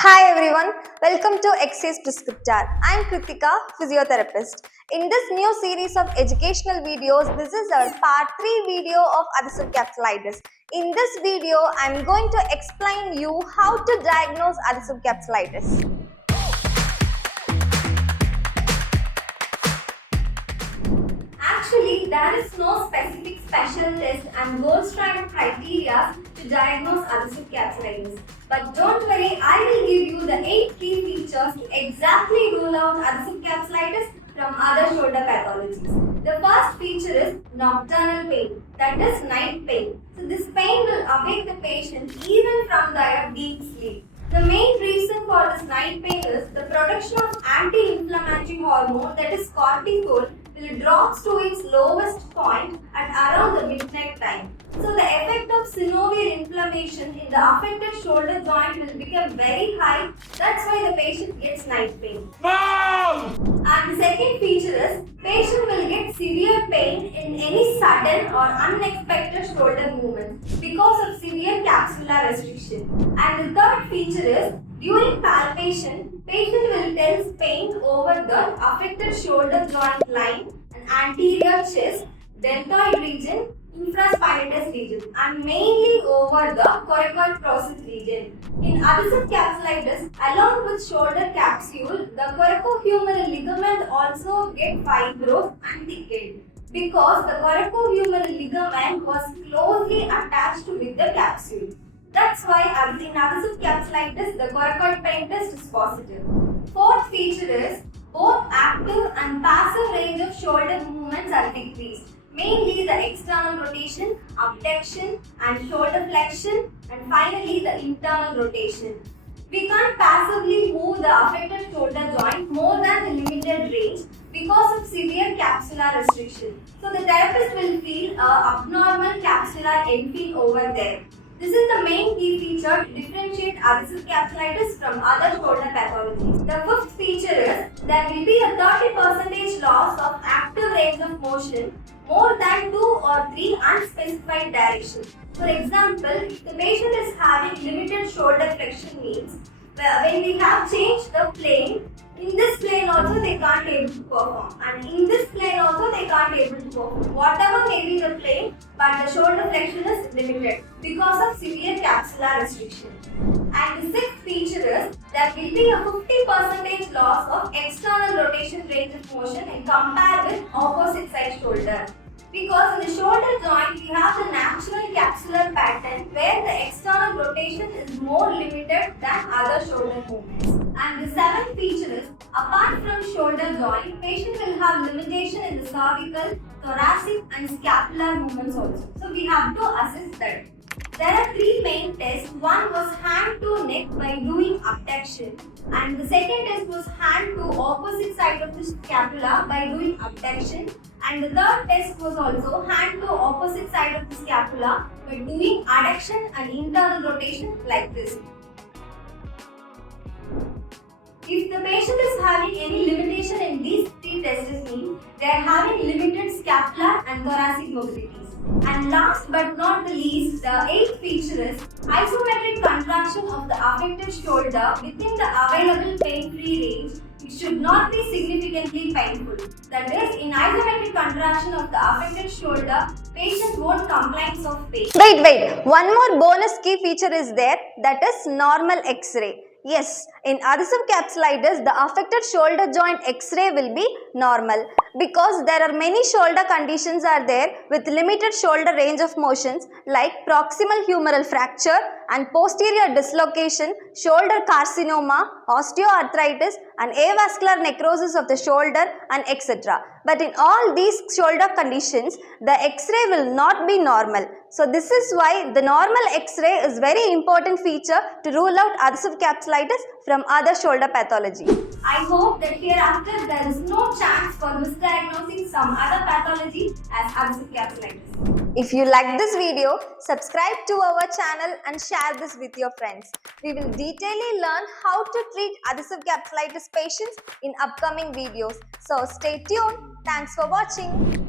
Hi everyone, welcome to Exercise Prescriptor. I am Kritika, physiotherapist. In this new series of educational videos, this is our part 3 video of adhesive capsulitis. In this video, I am going to explain you how to diagnose adhesive capsulitis. Actually, there is no specific special test and gold standard criteria to diagnose adhesive capsulitis. But don't worry, I will give you the 8 key features to exactly rule out adhesive capsulitis from other shoulder pathologies. The first feature is nocturnal pain, that is night pain. So this pain will awake the patient even from their deep sleep. The main reason for this night pain is the production of anti-inflammatory hormone, that is cortisol, will drop to its lowest point at around the midnight time. So the effect of synovial inflammation in the affected shoulder joint will become very high. That's why the patient gets night pain. Mom! And the second feature is patient will get severe pain in any sudden or unexpected shoulder movement because of severe capsular restriction. And the third feature is during palpation, patient will tense pain over the affected shoulder joint line and anterior chest, deltoid region, infraspinatus region, and mainly over the coracoid process region. In adhesive capsulitis, along with shoulder capsule, the coracohumeral ligament also get fibrous and thickened because the coracohumeral ligament was closely attached with the capsule. That's why in adhesive capsulitis, the coracoid pain test is positive. Fourth feature is both active and passive range of shoulder movements are decreased. Mainly the external rotation, abduction and shoulder flexion, and finally the internal rotation. We can't passively move the affected shoulder joint more than the limited range because of severe capsular restriction. So the therapist will feel an abnormal capsular ending over there. This is the main key feature to differentiate adhesive capsulitis from other shoulder pathologies. The fifth feature is there will be a 30% loss of active range of motion more than 2 or 3 unspecified directions. For example, if the patient is having limited shoulder flexion means when we have changed the plane, in this plane also they can't able to perform, and in this plane also they can't able to perform. Whatever may be the plane, but the shoulder flexion is limited because of severe capsular restriction. And the sixth feature is there will be a 50% loss of external rotation range of motion in compare with opposite side shoulder. Because in the shoulder joint, we have the natural capsular pattern where the external rotation is more limited than other shoulder movements. And the seventh feature is, apart from shoulder joint, patient will have limitation in the cervical, thoracic and scapular movements also. So we have to assess that. There are 3 main tests. One was hand to neck by doing abduction, and the second test was hand to opposite side of the scapula by doing abduction, and the third test was also hand to opposite side of the scapula by doing adduction and internal rotation like this. If the patient is having any limitation in these 3 tests, means they are having limited scapular and thoracic mobilities. And last but not the least, the 8th feature is isometric contraction of the affected shoulder within the available pain-free range. It should not be significantly painful. That is, in isometric contraction of the affected shoulder, patient won't complain of pain. Wait. One more bonus key feature is there, that is normal X-ray. Yes, in adhesive capsulitis, the affected shoulder joint X-ray will be normal because there are many shoulder conditions are there with limited shoulder range of motions like proximal humeral fracture and posterior dislocation, shoulder carcinoma, osteoarthritis and avascular necrosis of the shoulder and etc. But in all these shoulder conditions, the X-ray will not be normal. So this is why the normal X-ray is very important feature to rule out adhesive capsulitis from other shoulder pathology. I hope that hereafter there is no chance for misdiagnosing some other pathology as adhesive capsulitis. If you like this video, subscribe to our channel and share this with your friends. We will detailedly learn how to treat adhesive capsulitis patients in upcoming videos. So stay tuned. Thanks for watching.